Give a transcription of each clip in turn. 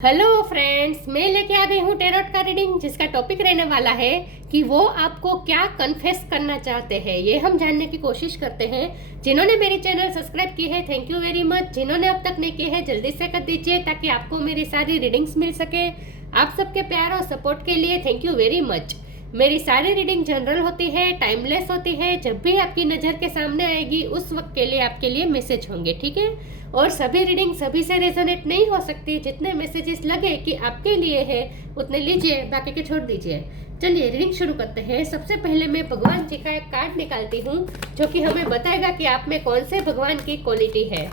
Hello friends, मैं लेके आ गई हूँ टैरोट का रीडिंग, जिसका टॉपिक रहने वाला है कि वो आपको क्या कन्फेस करना चाहते हैं। ये हम जानने की कोशिश करते हैं। जिन्होंने मेरी चैनल सब्सक्राइब की है, थैंक यू वेरी मच। जिन्होंने अब तक नहीं की है, जल्दी से कर दीजिए ताकि आपको मेरी सारी रीडिंग्स मिल सके। आप सबके प्यार और सपोर्ट के लिए थैंक यू वेरी मच। मेरी सारी रीडिंग जनरल होती है, टाइमलेस होती है। जब भी आपकी नज़र के सामने आएगी उस वक्त के लिए आपके लिए मैसेज होंगे, ठीक है। और सभी रीडिंग सभी से रेजोनेट नहीं हो सकती। जितने मैसेजेस लगे कि आपके लिए है उतने लीजिए, बाकी के छोड़ दीजिए। चलिए रीडिंग शुरू करते हैं। सबसे पहले मैं भगवान जी का एक कार्ड निकालती हूँ जो कि हमें बताएगा कि आप में कौन से भगवान की क्वालिटी है।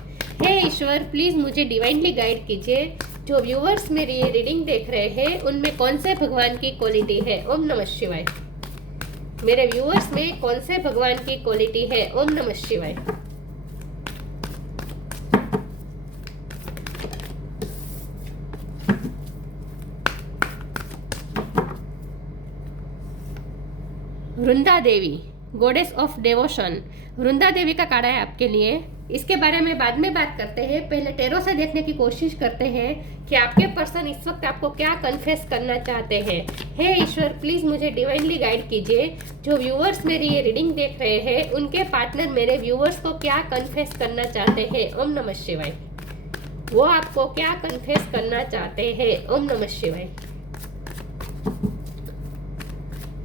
हे ईश्वर, प्लीज़ मुझे डिवाइनली गाइड कीजिए। जो व्यूअर्स मेरी ये रीडिंग देख रहे हैं उनमें कौन से भगवान की क्वालिटी है। ओम नमः शिवाय। मेरे व्यूअर्स में कौन से भगवान की क्वालिटी है। ओम नमः शिवाय। Vrinda Devi, goddess of डेवोशन। वृंदा देवी का कार्ड है आपके लिए। इसके बारे में बाद में बात करते हैं। पहले टैरो से देखने की कोशिश करते हैं कि आपके पर्सन इस वक्त आपको क्या कन्फेस करना चाहते हैं। हे ईश्वर, प्लीज़ मुझे डिवाइनली गाइड कीजिए। जो व्यूअर्स मेरी ये रीडिंग देख रहे हैं उनके पार्टनर मेरे व्यूअर्स को क्या कन्फेस करना चाहते हैं। ओम नमः शिवाय। वो आपको क्या कन्फेस करना चाहते हैं। ओम नमः शिवाय।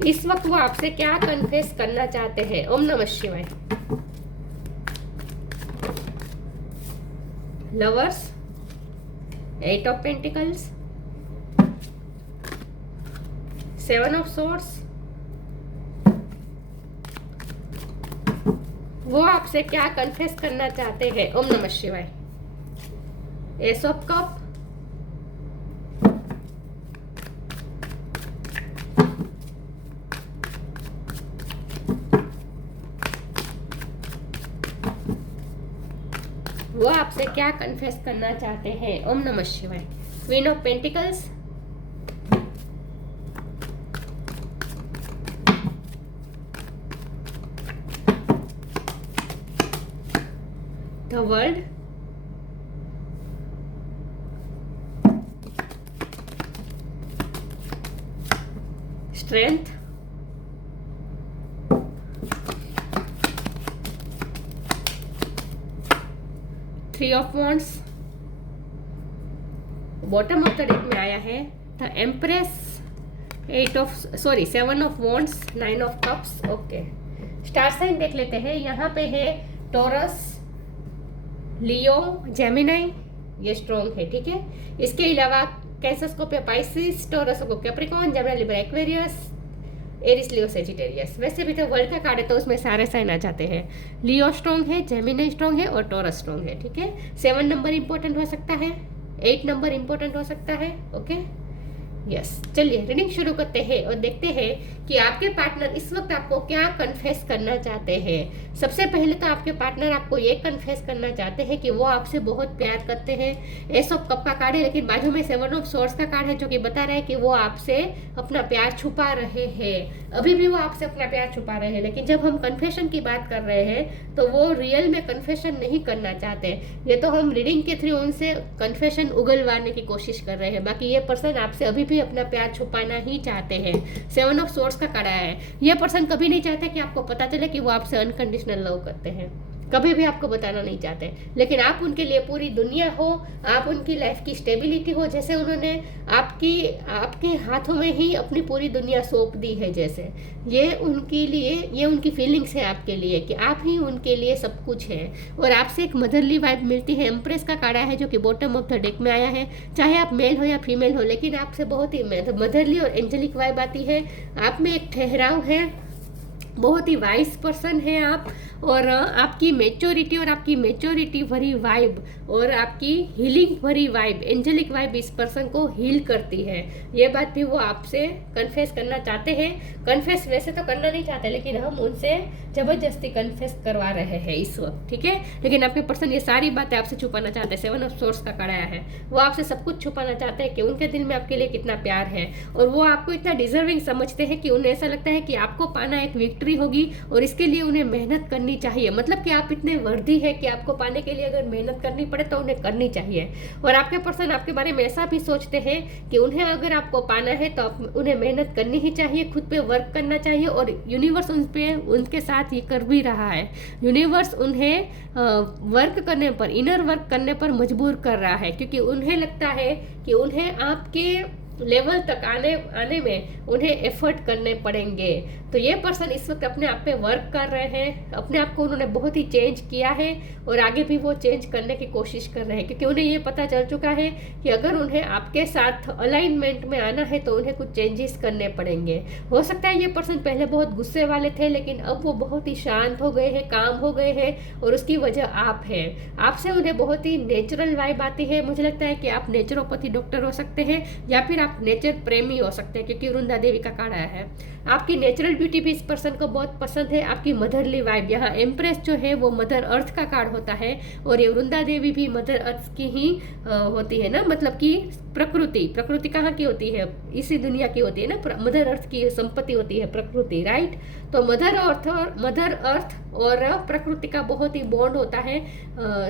इस वक्त वो आपसे क्या कन्फेस करना चाहते हैं। ओम नमः शिवाय। Lovers, 8 of pentacles, 7 of swords. वो आपसे क्या कन्फेस करना चाहते हैं। ओम नमः शिवाय। एस ऑफ कप, वो आपसे क्या कन्फेस करना चाहते हैं। ओम नमः शिवाय। Queen of pentacles, the world, strength, three of wands. Bottom of the deck में आया है the empress, 7 of wands, 9 of cups. Okay, star sign देख लेते हैं। यहाँ पे है टॉरस, लियो, जेमिनाई, ये स्ट्रॉन्ग है, ठीक है। इसके अलावा कैंसर स्कॉर्पियो, पाइसिस, टॉरस को Capricorn, Gemini, Libra, Aquarius, Aries, Leo, Sagittarius. वैसे भी तो वर्ल्ड का कार्ड है तो उसमें सारे साइन आ जाते हैं। लियो स्ट्रॉन्ग है, जेमिनी स्ट्रॉन्ग है और टॉरस स्ट्रॉन्ग है, ठीक है। 7 नंबर इंपॉर्टेंट हो सकता है, 8 नंबर इंपॉर्टेंट हो सकता है। Okay, yes. चलिए रीडिंग शुरू करते हैं और देखते हैं कि आपके पार्टनर इस वक्त आपको क्या कन्फेस करना चाहते हैं। सबसे पहले तो आपके पार्टनर आपको ये कन्फेस करना चाहते हैं कि वो आपसे बहुत प्यार करते हैं। एस ऑफ कप का कार्ड है, लेकिन बाजू में 7 ऑफ सोर्ड्स का कार्ड है जो कि बता रहा है कि वो आपसे अपना प्यार छुपा रहे हैं। अभी भी वो आपसे अपना प्यार छुपा रहे हैं, लेकिन जब हम कन्फेशन की बात कर रहे हैं तो वो रियल में कन्फेशन नहीं करना चाहते। ये तो हम रीडिंग के थ्रू उनसे कन्फेशन उगलवाने की कोशिश कर रहे हैं। बाकी ये पर्सन आपसे अभी भी अपना प्यार छुपाना ही चाहते हैं। 7 ऑफ सोर्ड्स का कार्ड आया है। ये पर्सन कभी नहीं चाहते कि आपको पता चले कि वो आपसे अनकंडीशनल लव करते हैं, कभी भी आपको बताना नहीं चाहते। लेकिन आप उनके लिए पूरी दुनिया हो, आप उनकी लाइफ की स्टेबिलिटी हो। जैसे उन्होंने आपके हाथों में ही अपनी पूरी दुनिया सौंप दी है, जैसे ये उनके लिए, ये उनकी फीलिंग्स है आपके लिए कि आप ही उनके लिए सब कुछ है। और आपसे एक मदरली वाइब मिलती है। एम्प्रेस का कार्ड है जो कि बॉटम ऑफ द डेक में आया है। चाहे आप मेल हो या फीमेल हो, लेकिन आपसे बहुत ही मदरली और एंजेलिक वाइब आती है। आप में एक ठहराव है, बहुत ही वाइज पर्सन है आप। और आपकी मेच्योरिटी भरी वाइब और आपकी हीलिंग भरी वाइब, एंजेलिक वाइब इस पर्सन को हील करती है। ये बात भी वो आपसे कन्फेस करना चाहते हैं। कन्फेस वैसे तो करना नहीं चाहते, लेकिन हम उनसे जबरदस्ती कन्फेस करवा रहे हैं इस वक्त, ठीक है। लेकिन आपके पर्सन ये सारी बातें आपसे छुपाना चाहते हैं। 7 ऑफ सोर्ड्स का कार्ड आया है। वो आपसे सब कुछ छुपाना चाहते हैं कि उनके दिल में आपके लिए कितना प्यार है। और वो आपको इतना डिजर्विंग समझते हैं कि उन्हें ऐसा लगता है कि आपको पाना एक विक्ट्री होगी और इसके लिए उन्हें मेहनत करनी चाहिए। मतलब कि आप इतने वर्दी है कि आपको पाने के लिए अगर मेहनत करनी पड़े तो उन्हें करनी चाहिए। और आपके पर्सन आपके बारे में ऐसा भी सोचते हैं कि उन्हें अगर आपको पाना है तो उन्हें मेहनत करनी ही चाहिए, खुद पे वर्क करना चाहिए। और यूनिवर्स उन पे उनके साथ ये कर भी रहा है। यूनिवर्स उन्हें वर्क करने पर, इनर वर्क करने पर मजबूर कर रहा है, क्योंकि उन्हें लगता है कि उन्हें आपके लेवल तक आने में उन्हें एफर्ट करने पड़ेंगे। तो ये पर्सन इस वक्त अपने आप पे वर्क कर रहे हैं, अपने आप को उन्होंने बहुत ही चेंज किया है और आगे भी वो चेंज करने की कोशिश कर रहे हैं, क्योंकि उन्हें ये पता चल चुका है कि अगर उन्हें आपके साथ अलाइनमेंट में आना है तो उन्हें कुछ चेंजेस करने पड़ेंगे। हो सकता है ये पर्सन पहले बहुत गुस्से वाले थे, लेकिन अब वो बहुत ही शांत हो गए हैं, काम हो गए हैं, और उसकी वजह आप हैं। आपसे उन्हें बहुत ही नेचुरल वाइब आती है। मुझे लगता है कि आप नेचुरोपैथी डॉक्टर हो सकते हैं या फिर आप नेचर प्रेमी हो सकते हैं, क्योंकि वृंदा देवी का कार्ड आया है। आपकी नेचुरल ब्यूटी भी इस पर्सन को बहुत पसंद है। आपकी मदरली वाइब, यहाँ एम्प्रेस जो है वो मदर अर्थ का कार्ड होता है, और ये वृंदा देवी भी मदर अर्थ की ही होती है ना। मतलब कि प्रकृति कहाँ की होती है? इसी दुनिया की होती है ना। मदर अर्थ की संपत्ति होती है प्रकृति, राइट। तो मदर अर्थ और प्रकृति का बहुत ही बॉन्ड होता है,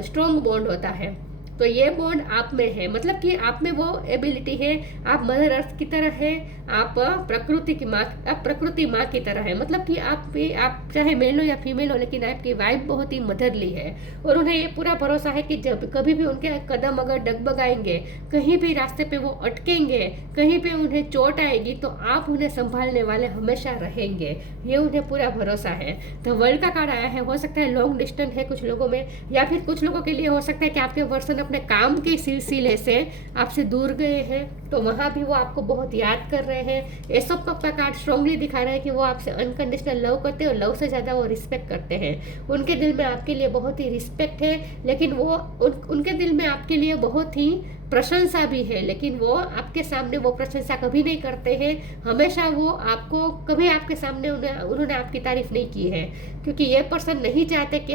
स्ट्रॉन्ग बॉन्ड होता है। तो ये बॉन्ड आप में है, मतलब कि आप में वो एबिलिटी है। आप मदर अर्थ की तरह है, आप प्रकृति माँ की तरह है। मतलब कि आप चाहे मेल हो या फीमेल हो, लेकिन आपकी वाइब बहुत ही मदरली है। और उन्हें ये पूरा भरोसा है कि जब कभी भी उनके कदम अगर डगमगाएंगे, कहीं भी रास्ते पे वो अटकेंगे, कहीं पे उन्हें चोट आएगी, तो आप उन्हें संभालने वाले हमेशा रहेंगे। ये उन्हें पूरा भरोसा है। तो वर्ल्ड का कार्ड आया है। हो सकता है लॉन्ग डिस्टेंस है कुछ लोगों में, या फिर कुछ लोगों के लिए हो सकता है कि आपके पर्सन अपने काम के सिलसिले से आपसे दूर गए हैं, तो वहाँ भी वो आपको बहुत याद कर रहे हैं। एस ऑफ कप का कार्ड स्ट्रांगली दिखा रहा है कि वो आपसे अनकंडीशनल लव करते हैं, और लव से ज़्यादा वो रिस्पेक्ट करते हैं। उनके दिल में आपके लिए बहुत ही रिस्पेक्ट है, लेकिन वो उनके दिल में आपके लिए बहुत ही प्रशंसा भी है, लेकिन वो आपके सामने वो प्रशंसा कभी नहीं करते हैं। हमेशा वो आपको कभी आपके सामने उन्होंने आपकी तारीफ नहीं की है, क्योंकि ये पर्सन नहीं चाहते कि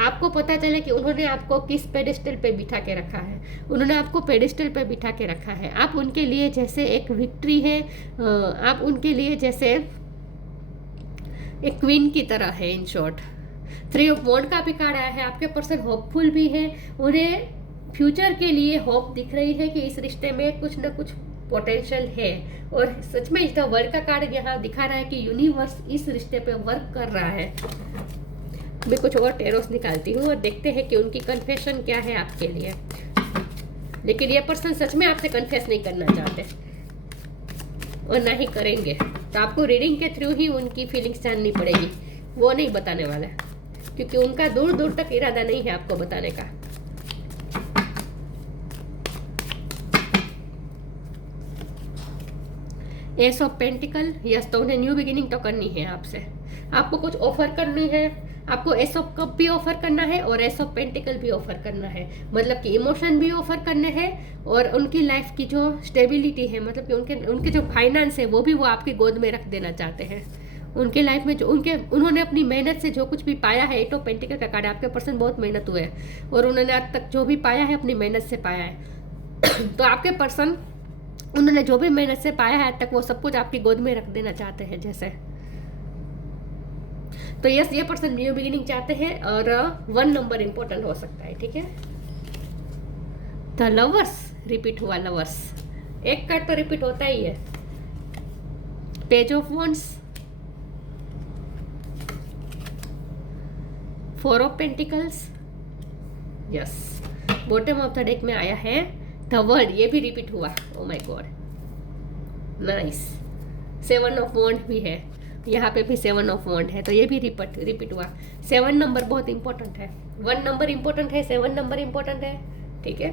आपको पता चले कि उन्होंने आपको किस पेडिस्टल पे बिठा के रखा है। उन्होंने आपको पेडिस्टल पे बिठा के रखा है। आप उनके लिए जैसे एक विक्ट्री है, आप उनके लिए जैसे एक क्वीन की तरह है, इन शॉर्ट। 3 ऑफ वॉन्ड का भी कार्ड आया है। आपके पर्सन होपफुल भी है, उन्हें फ्यूचर के लिए होप दिख रही है कि इस रिश्ते में कुछ न कुछ पोटेंशियल है। और सच में इसका वर्क का कार्ड यहाँ दिखा रहा है कि यूनिवर्स इस रिश्ते पे वर्क कर रहा है। मैं कुछ और टेरोस निकालती हूँ और देखते हैं कि उनकी कन्फेशन क्या है आपके लिए। लेकिन ये पर्सन सच में आपसे कन्फेस नहीं करना चाहते और ना ही करेंगे, तो आपको रीडिंग के थ्रू ही उनकी फीलिंग्स जाननी पड़ेगी। वो नहीं बताने वाला है, क्योंकि उनका दूर दूर तक इरादा नहीं है आपको बताने का। एस ऑफ पेंटिकल, यस, तो उन्हें न्यू बिगिनिंग तो करनी है आपसे। आपको कुछ ऑफर करनी है, आपको एस ऑफ कप भी ऑफर करना है और एस ऑफ पेंटिकल भी ऑफर करना है। मतलब कि इमोशन भी ऑफर करने हैं, और उनकी लाइफ की जो स्टेबिलिटी है, मतलब कि उनके जो फाइनेंस है वो भी वो आपकी गोद में रख देना चाहते हैं। उनके लाइफ में जो उन्होंने अपनी मेहनत से जो कुछ भी पाया है, 8 ऑफ पेंटिकल का कार्ड, आपके पर्सन बहुत मेहनत हुए हैं और उन्होंने आज तक जो भी पाया है अपनी मेहनत से पाया है। तो आपके पर्सन, उन्होंने जो भी मेहनत से पाया है आज तक, वो सब कुछ आपकी गोद में रख देना चाहते हैं जैसे। तो यस, ये पर्सन न्यू बिगिनिंग चाहते हैं, और 1 नंबर इंपॉर्टेंट हो सकता है, ठीक है। द लवर्स रिपीट हुआ, लवर्स एक कार्ड तो रिपीट होता ही है। Page of wands, 4 of pentacles, yes. Bottom of the deck में आया है द वर्ल्ड, ये भी रिपीट हुआ। Oh my God, nice. 7 of wand भी है, यहाँ पे भी 7 ऑफ वॉन्ड है, तो ये भी रिपीट हुआ। 7 नंबर बहुत इंपॉर्टेंट है, 1 नंबर इंपॉर्टेंट है, 7 नंबर इंपॉर्टेंट है, ठीक है।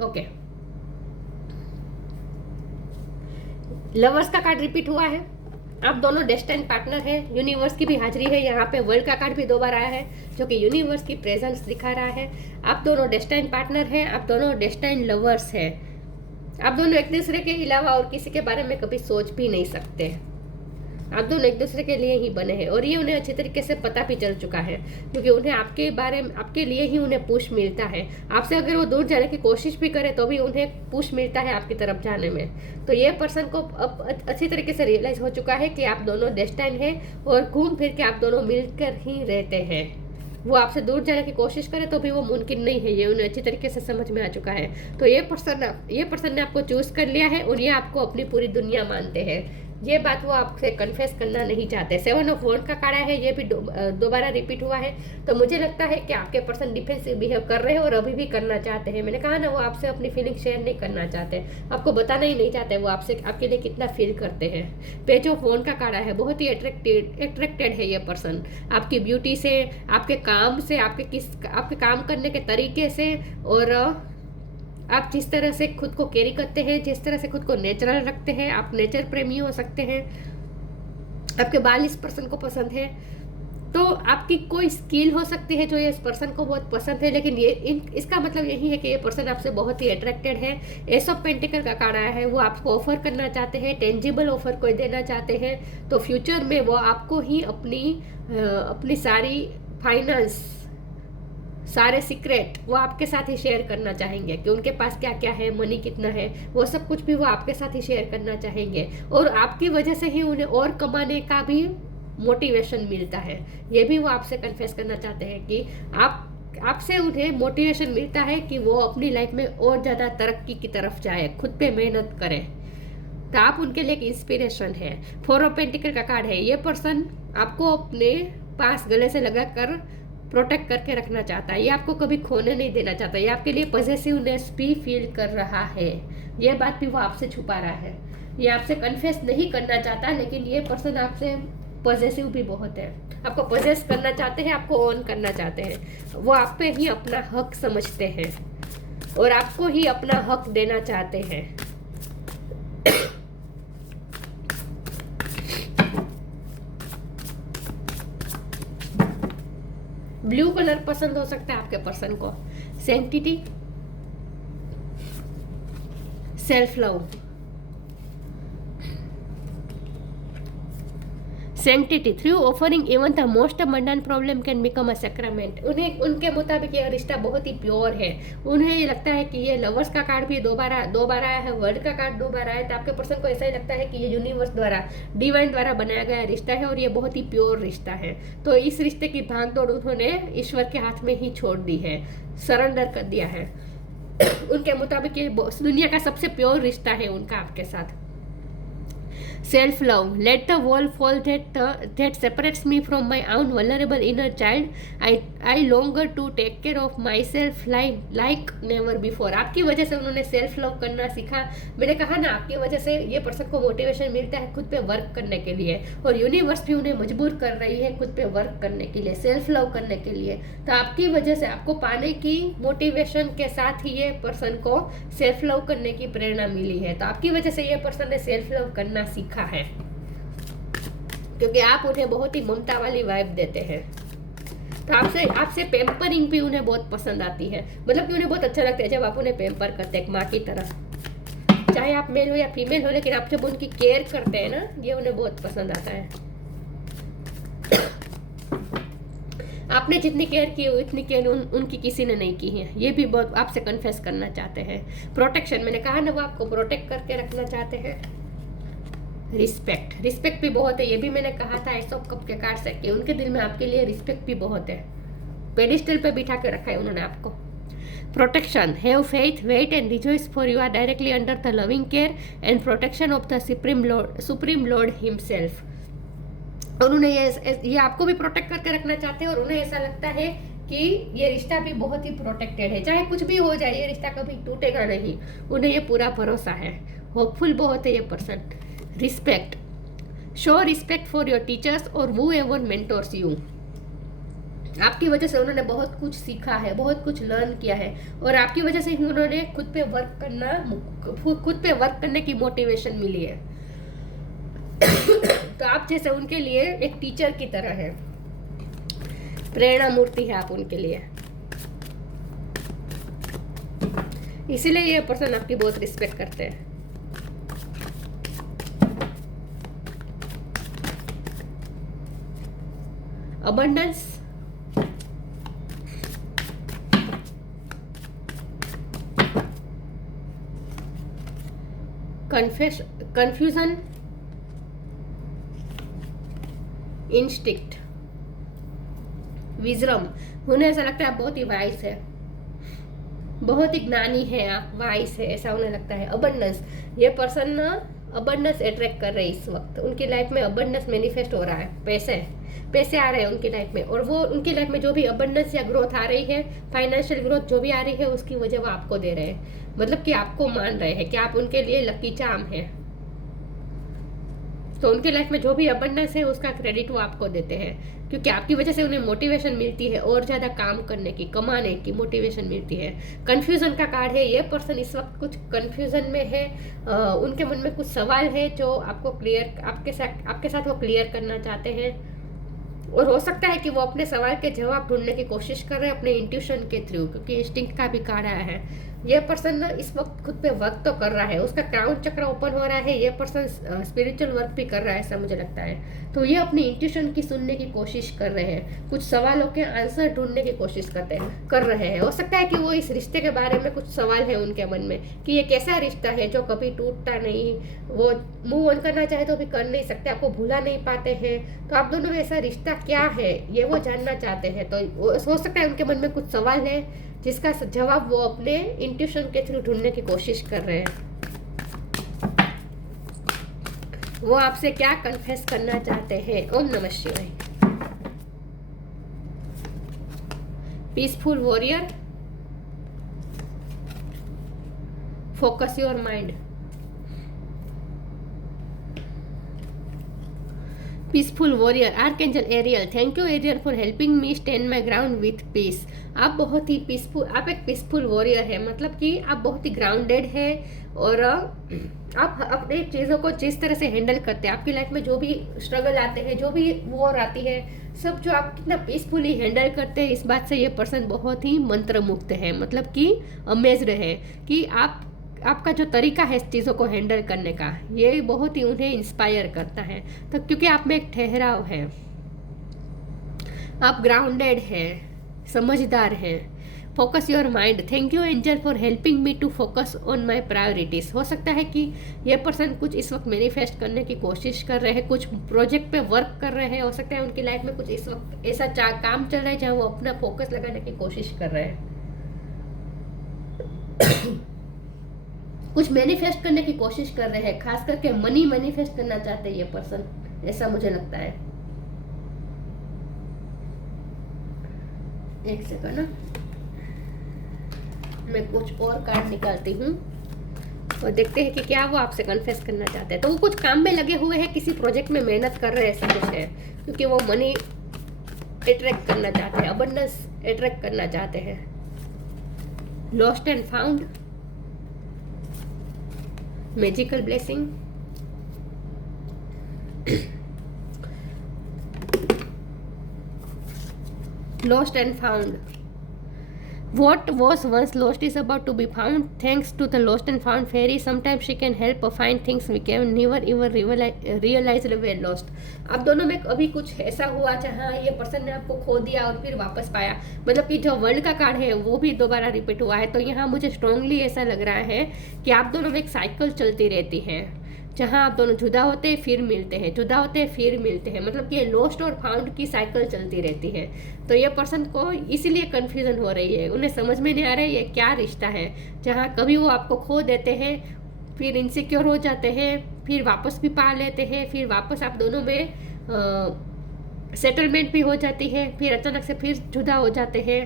ओके, लवर्स का कार्ड रिपीट हुआ है। आप दोनों डेस्टाइन पार्टनर है, यूनिवर्स की भी हाजिरी है यहाँ पे। वर्ल्ड का कार्ड भी 2 बार आया है, जो कि यूनिवर्स की प्रेजेंस दिखा रहा है। आप दोनों डेस्टाइन पार्टनर हैं, आप दोनों डेस्टाइन लवर्स हैं। आप दोनों एक दूसरे के अलावा और किसी के बारे में कभी सोच भी नहीं सकते। आप दोनों एक दूसरे के लिए ही बने हैं और ये उन्हें अच्छे तरीके से पता भी चल चुका है, क्योंकि उन्हें आपके बारे में, आपके लिए ही उन्हें पुश मिलता है। आपसे अगर वो दूर जाने की कोशिश भी करे तो भी उन्हें पुश मिलता है आपकी तरफ जाने में। तो ये पर्सन को अब अच्छी तरीके से रियलाइज हो चुका है कि आप दोनों डेस्टाइन हैं और घूम फिर के आप दोनों मिलकर ही रहते हैं। वो आपसे दूर जाने की कोशिश करे तो भी वो मुमकिन नहीं है, ये उन्हें अच्छी तरीके से समझ में आ चुका है। तो ये पर्सन ने आपको चूज कर लिया है और ये आपको अपनी पूरी दुनिया मानते हैं। ये बात वो आपसे कन्फेस करना नहीं चाहते। 7 ऑफ वॉन्ड का कार्ड है, ये भी दोबारा रिपीट हुआ है। तो मुझे लगता है कि आपके पर्सन डिफेंसिव बिहेव कर रहे हैं और अभी भी करना चाहते हैं। मैंने कहा ना, वो आपसे अपनी फीलिंग शेयर नहीं करना चाहते, आपको बताना ही नहीं चाहते वो आपसे, आपके लिए कितना फील करते हैं। पेज ऑफ वॉन्ड का कार्ड है, बहुत ही अट्रैक्टेड है ये पर्सन आपकी ब्यूटी से, आपके काम से, आपके काम करने के तरीके से, और आप जिस तरह से खुद को कैरी करते हैं, जिस तरह से खुद को नेचुरल रखते हैं। आप नेचर प्रेमी हो सकते हैं, आपके बाल इस पर्सन को पसंद है। तो आपकी कोई स्किल हो सकती है जो ये इस पर्सन को बहुत पसंद है, लेकिन इसका मतलब यही है कि ये पर्सन आपसे बहुत ही अट्रैक्टेड है। एस ऑफ पेंटिकल का कार्ड आया है, वो आपको ऑफर करना चाहते हैं, टेंजिबल ऑफर कोई देना चाहते हैं। तो फ्यूचर में वो आपको ही अपनी सारी फाइनेंस, सारे सीक्रेट वो आपके साथ ही शेयर करना चाहेंगे कि उनके पास क्या क्या है, मनी कितना है, वो सब कुछ भी वो आपके साथ ही शेयर करना चाहेंगे। और आपकी वजह से ही उन्हें और कमाने का भी मोटिवेशन मिलता है। ये भी वो आपसे कन्फेस करना चाहते हैं कि आपसे उन्हें मोटिवेशन मिलता है कि वो अपनी लाइफ में और ज़्यादा तरक्की की तरफ जाए, खुद पे मेहनत करें। तो आप उनके लिए एक इंस्पिरेशन है। 4 ऑफ पेंटिकल का कार्ड है, ये पर्सन आपको अपने पास गले से लगा कर प्रोटेक्ट करके रखना चाहता है, ये आपको कभी खोने नहीं देना चाहता, ये आपके लिए पॉजिटिवनेस भी फील कर रहा है। ये बात भी वो आपसे छुपा रहा है, ये आपसे कन्फेस नहीं करना चाहता, लेकिन ये पर्सन आपसे पॉजिटिव भी बहुत है, आपको पॉजेस करना चाहते हैं, आपको ओन करना चाहते हैं। वो आप पे ही अपना हक समझते हैं और आपको ही अपना हक देना चाहते हैं। ब्लू कलर पसंद हो सकता है आपके पर्सन को। Sanctity, self love, sanctity through offering even the most Mandan problem can become a sacrament. उनके मुताबिक ये रिश्ता बहुत ही प्योर है। उन्हें ये लगता है कि ये लवर्स का कार्ड भी दो बार आया है, वर्ल्ड का कार्ड 2 बार आया है। तो आपके पर्सन को ऐसा ही लगता है कि ये यूनिवर्स द्वारा, डिवाइन द्वारा बनाया गया रिश्ता है और ये बहुत ही प्योर रिश्ता है। तो इस रिश्ते की भाग दौड़ उन्होंने ईश्वर के हाथ में ही छोड़ दी है, सरेंडर कर दिया है। उनके मुताबिक ये दुनिया का सबसे प्योर रिश्ता है उनका आपके साथ। Self love, let the wall fall that separates me from my own vulnerable inner child. I longer to take care of myself like never before. आपकी वजह से उन्होंने सेल्फ लव करना सीखा। मैंने कहा ना, आपकी वजह से ये पर्सन को मोटिवेशन मिलता है खुद पे वर्क करने के लिए, और यूनिवर्स भी उन्हें मजबूर कर रही है खुद पे वर्क करने के लिए, सेल्फ लव करने के लिए। तो आपकी वजह से आपको पाने की मोटिवेशन के साथ ही ये पर्सन को सेल्फ लव करने की प्रेरणा मिली है। तो आपकी वजह से ये पर्सन ने सेल्फ लव करना सीखा है, क्योंकि आप उन्हें बहुत ही ममता वाली वाइब देते हैं। तो आपसे पेम्परिंग भी उन्हें बहुत पसंद आती है, मतलब कि उन्हें बहुत अच्छा लगता है जब आप उन्हें पेम्पर करते हैं एक माँ की तरह, चाहे आप मेल हो या फीमेल हो, लेकिन आप जब उनकी केयर करते हैं ना, ये उन्हें बहुत पसंद आता है। आपने जितनी केयर की हो उतनी केयर उनकी किसी ने नहीं की है, ये भी बहुत आपसे कन्फेस करना चाहते हैं। प्रोटेक्शन, मैंने कहा ना, वो आपको प्रोटेक्ट करके रखना चाहते हैं। रिस्पेक्ट भी बहुत है, ये भी मैंने कहा था एस ऑफ कप के कार्ड से कि उनके दिल में आपके लिए रिस्पेक्ट भी बहुत है, पेडिस्टल पे बिठा के रखा है उन्होंने आपको। Protection, have faith, wait and rejoice for you are directly under the loving care and protection of the supreme lord himself. और उन्हें ये आपको भी प्रोटेक्ट करके रखना चाहते हैं, और उन्हें ऐसा लगता है कि ये रिश्ता भी बहुत ही प्रोटेक्टेड है, चाहे कुछ भी हो जाए ये रिश्ता कभी टूटेगा नहीं, उन्हें ये पूरा भरोसा है। होपफुल बहुत है ये person. Respect, show respect for your teachers और वो एवर मेंटोर्स यू। आपकी वजह से उन्होंने बहुत कुछ सीखा है, बहुत कुछ लर्न किया है, और आपकी वजह से ही उन्होंने खुद पे वर्क करने की मोटिवेशन मिली है। तो आप जैसे उनके लिए एक टीचर की तरह है, प्रेरणा मूर्ति है आप उनके लिए, इसीलिए ये पर्सन आपकी बहुत रिस्पेक्ट करते हैं। Abundance, confusion, instinct, wisdom. उन्हें ऐसा लगता है आप बहुत ही वाइस है, बहुत ही ज्ञानी है, आप वाइस है, ऐसा उन्हें लगता है। अबंडेंस, ये पर्सन ना अबंडेंस अट्रैक्ट कर रहे हैं इस वक्त, उनकी लाइफ में अबंडेंस मैनिफेस्ट हो रहा है, पैसे आ रहे हैं उनकी लाइफ में, और वो उनकी लाइफ में जो भी अबंडेंस या ग्रोथ आ रही है, फाइनेंशियल ग्रोथ जो भी आ रही है, उसकी वजह वो आपको दे रहे हैं। मतलब कि आपको मान रहे हैं कि आप उनके लिए लकी चार्म है। तो उनकी लाइफ में जो भी अबंडेंस है उसका क्रेडिट वो आपको देते हैं, क्योंकि आपकी वजह से उन्हें मोटिवेशन मिलती है और ज़्यादा काम करने की, कमाने की मोटिवेशन मिलती है। कन्फ्यूज़न का कार्ड है, ये पर्सन इस वक्त कुछ कन्फ्यूज़न में है, उनके मन में कुछ सवाल है जो आपको क्लियर, आपके साथ वो क्लियर करना चाहते हैं, और हो सकता है कि वो अपने सवाल के जवाब ढूंढने की कोशिश कर रहे हैं अपने इंट्यूशन के थ्रू, क्योंकि इंस्टिंक्ट का भी कार्ड आया है। ये पर्सन ना इस वक्त खुद पे वर्क तो कर रहा है, उसका क्राउन चक्र ओपन हो रहा है, ये पर्सन स्पिरिचुअल वर्क भी कर रहा है, ऐसा मुझे लगता है। तो ये अपनी इंट्यूशन की सुनने की कोशिश कर रहे हैं, कुछ सवालों के आंसर ढूंढने की कोशिश कर रहे हैं। हो सकता है कि वो इस रिश्ते के बारे में कुछ सवाल है उनके मन में, कि ये कैसा रिश्ता है जो कभी टूटता नहीं, वो मूव ऑन करना चाहे तो भी कर नहीं सकते, आपको भूला नहीं पाते हैं, तो आप दोनों में ऐसा रिश्ता क्या है ये वो जानना चाहते हैं। तो हो सकता है उनके मन में कुछ सवाल है जिसका जवाब वो अपने इंट्यूशन के थ्रू ढूंढने की कोशिश कर रहे हैं। वो आपसे क्या कन्फेस करना चाहते हैं। ओम नमः शिवाय। Peaceful warrior, focus your mind. Peaceful warrior, archangel Ariel, thank you Ariel for helping me stand my ground with peace. आप बहुत ही पीसफुल, आप एक पीसफुल वॉरियर है, मतलब कि आप बहुत ही ग्राउंडेड है, और आप अपने चीज़ों को जिस तरह से हैंडल करते हैं, आपकी लाइफ में जो भी स्ट्रगल आते हैं, जो भी वॉर आती है, सब जो आप कितना पीसफुली हैंडल करते हैं, इस बात से ये पर्सन बहुत ही मंत्रमुग्ध है, मतलब कि अमेज्ड है कि आपका जो तरीका है चीज़ों को हैंडल करने का, ये बहुत ही उन्हें इंस्पायर करता है। तो क्योंकि आप में एक ठहराव है, आप ग्राउंडेड हैं, समझदार हैं। Focus your mind, thank you angel for helping me to focus on my priorities. हो सकता है कि ये पर्सन कुछ इस वक्त मैनिफेस्ट करने की कोशिश कर रहे हैं, कुछ प्रोजेक्ट पे वर्क कर रहे हैं। हो सकता है उनकी लाइफ में कुछ इस वक्त ऐसा काम चल रहा है जहाँ वो अपना फोकस लगाने की कोशिश कर रहे हैं, कुछ मैनिफेस्ट करने की कोशिश कर रहे हैं, खास करके मनी मैनिफेस्ट करना चाहते हैं ये पर्सन, ऐसा मुझे लगता है। एक सेकंड ना, मैं कुछ और कार्ड निकालती हूँ और देखते हैं कि क्या वो आपसे कन्फेस करना चाहते हैं। तो वो कुछ काम में लगे हुए हैं, किसी प्रोजेक्ट में मेहनत कर रहे हैं, ऐसा कुछ है, क्योंकि वो मनी अट्रैक्ट करना चाहते हैं, अबंडेंस अट्रैक्ट करना चाहते हैं। Lost and found, magical blessing, lost and found. What was once lost is about to be found. Thanks to the lost and found fairy, sometimes she can help find things we can never even realize were lost. आप दोनों में अभी कुछ ऐसा हुआ जहाँ ये person ने आपको खो दिया और फिर वापस पाया, मतलब कि जो वर्ल्ड का कार्ड है वो भी दोबारा रिपीट हुआ है। तो यहाँ मुझे स्ट्रांगली ऐसा लग रहा है कि आप दोनों में एक साइकिल चलती रहती है, जहाँ आप दोनों जुदा होते हैं फिर मिलते हैं, जुदा होते हैं फिर मिलते हैं, मतलब कि ये लॉस्ट और फाउंड की साइकिल चलती रहती है। तो ये पर्सन को इसीलिए कन्फ्यूज़न हो रही है, उन्हें समझ में नहीं आ रहा है ये क्या रिश्ता है, जहाँ कभी वो आपको खो देते हैं, फिर इनसिक्योर हो जाते हैं, फिर वापस भी पा लेते हैं, फिर वापस आप दोनों में सेटलमेंट भी हो जाती है, फिर अचानक से फिर जुदा हो जाते हैं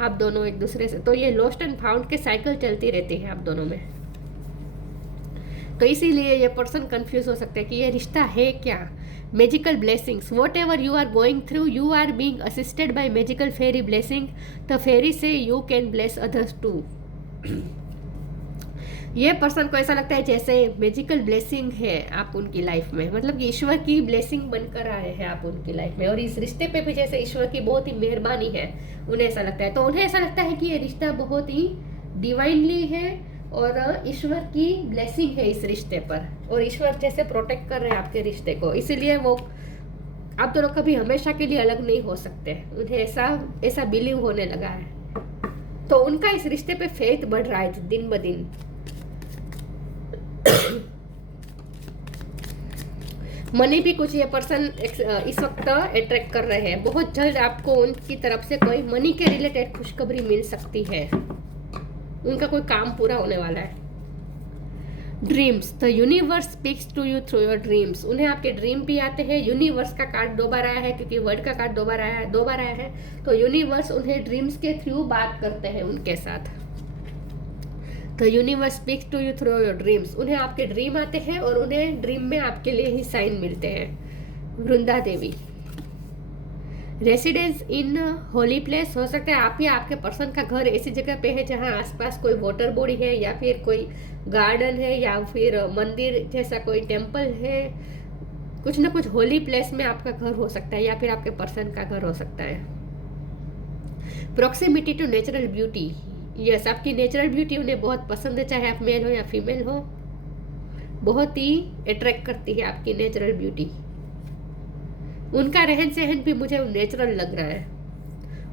आप दोनों एक दूसरे से। तो ये लॉस्ट एंड फाउंड की साइकिल चलती रहती है आप दोनों में। तो इसीलिए ये पर्सन कंफ्यूज हो सकते हैं कि ये रिश्ता है क्या। Magical blessings, whatever you are going through, you are being assisted by magical fairy blessing. The fairy से you can bless others too. ये पर्सन को ऐसा लगता है जैसे मैजिकल ब्लेसिंग है आप उनकी लाइफ में, मतलब कि ईश्वर की ब्लेसिंग बनकर आए हैं आप उनकी लाइफ में, और इस रिश्ते पे भी जैसे ईश्वर की बहुत ही मेहरबानी है, उन्हें ऐसा लगता है। तो उन्हें ऐसा लगता है कि ये रिश्ता बहुत ही डिवाइनली है और ईश्वर की ब्लेसिंग है इस रिश्ते पर, और ईश्वर जैसे प्रोटेक्ट कर रहे हैं आपके रिश्ते को, इसीलिए वो आप दोनों कभी हमेशा के लिए अलग नहीं हो सकते, उन्हें ऐसा ऐसा बिलीव होने लगा है। तो उनका इस रिश्ते पे फेथ बढ़ रहा है दिन ब दिन। मनी भी कुछ ये पर्सन इस वक्त अट्रैक्ट कर रहे हैं। बहुत जल्द आपको उनकी तरफ से कोई मनी के रिलेटेड खुशखबरी मिल सकती है, उनका कोई काम पूरा होने वाला है। Dreams, the universe speaks to you through your dreams. उन्हें आपके ड्रीम भी आते हैं। यूनिवर्स का कार्ड 2 बार आया है, क्योंकि वर्ड का कार्ड 2 बार आया है, तो यूनिवर्स उन्हें ड्रीम्स के थ्रू बात करते हैं उनके साथ। The universe speaks to you through your dreams. उन्हें आपके ड्रीम आते हैं और उन्हें ड्रीम में आपके लिए ही साइन मिलते हैं। वृंदा देवी, रेसिडेंस इन होली प्लेस। हो सकता है आप या आपके पर्सन का घर ऐसी जगह पे है जहां आसपास कोई वाटर बॉडी है, या फिर कोई गार्डन है, या फिर मंदिर जैसा कोई टेम्पल है। कुछ ना कुछ होली प्लेस में आपका घर हो सकता है, या फिर आपके पर्सन का घर हो सकता है। Proximity to natural beauty, yes, आपकी नेचुरल ब्यूटी उन्हें बहुत पसंद है, चाहे आप मेल हो या फीमेल हो। बहुत ही अट्रैक्ट करती है आपकी नेचुरल ब्यूटी। उनका रहन सहन भी मुझे नेचुरल लग रहा है।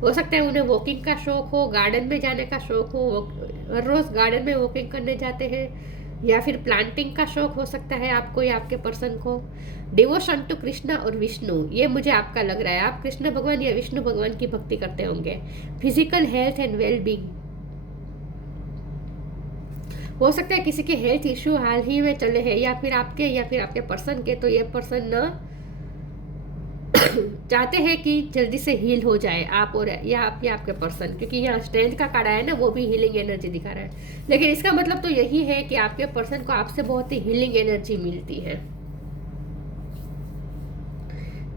हो सकता है उन्हें वॉकिंग का शौक हो, गार्डन में जाने का शौक हो, हर रोज गार्डन में वॉकिंग करने जाते हैं, या फिर प्लांटिंग का शौक हो सकता है आपको या आपके पर्सन को। डिवोशन टू कृष्णा और विष्णु, ये मुझे आपका लग रहा है, आप कृष्ण भगवान या विष्णु भगवान की भक्ति करते होंगे। Physical health and well being, हो सकता है किसी के हेल्थ इश्यू हाल ही में चले हैं, या फिर आपके पर्सन के। तो ये पर्सन न चाहते हैं कि जल्दी से हील हो जाए आप और या आपके पर्सन, क्योंकि यहाँ स्ट्रेंथ का कार्ड है ना, वो भी हीलिंग एनर्जी दिखा रहा है। लेकिन इसका मतलब तो यही है कि आपके पर्सन को आपसे बहुत ही हीलिंग एनर्जी मिलती है।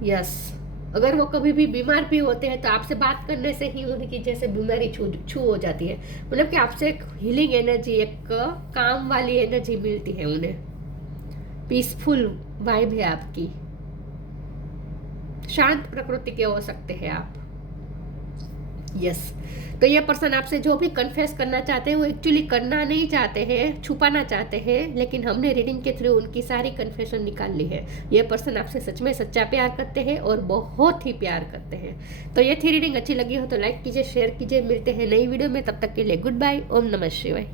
यस, अगर वो कभी भी बीमार भी होते हैं तो आपसे बात करने से ही उनकी जैसे बीमारी छू हो जाती है। मतलब कि आपसे एक हीलिंग एनर्जी, एक काम वाली एनर्जी मिलती है उन्हें। पीसफुल वाइब है आपकी, शांत प्रकृति के हो सकते हैं आप। यस, तो ये पर्सन आपसे जो भी कन्फेस करना चाहते हैं वो एक्चुअली करना नहीं चाहते हैं, छुपाना चाहते हैं, लेकिन हमने रीडिंग के थ्रू उनकी सारी कन्फेशन निकाल ली है। ये पर्सन आपसे सच में सच्चा प्यार करते हैं और बहुत ही प्यार करते हैं। तो ये थी रीडिंग, अच्छी लगी हो तो लाइक कीजिए, शेयर कीजिए। मिलते हैं नई वीडियो में, तब तक के लिए गुड बाय। ओम नमः शिवाय।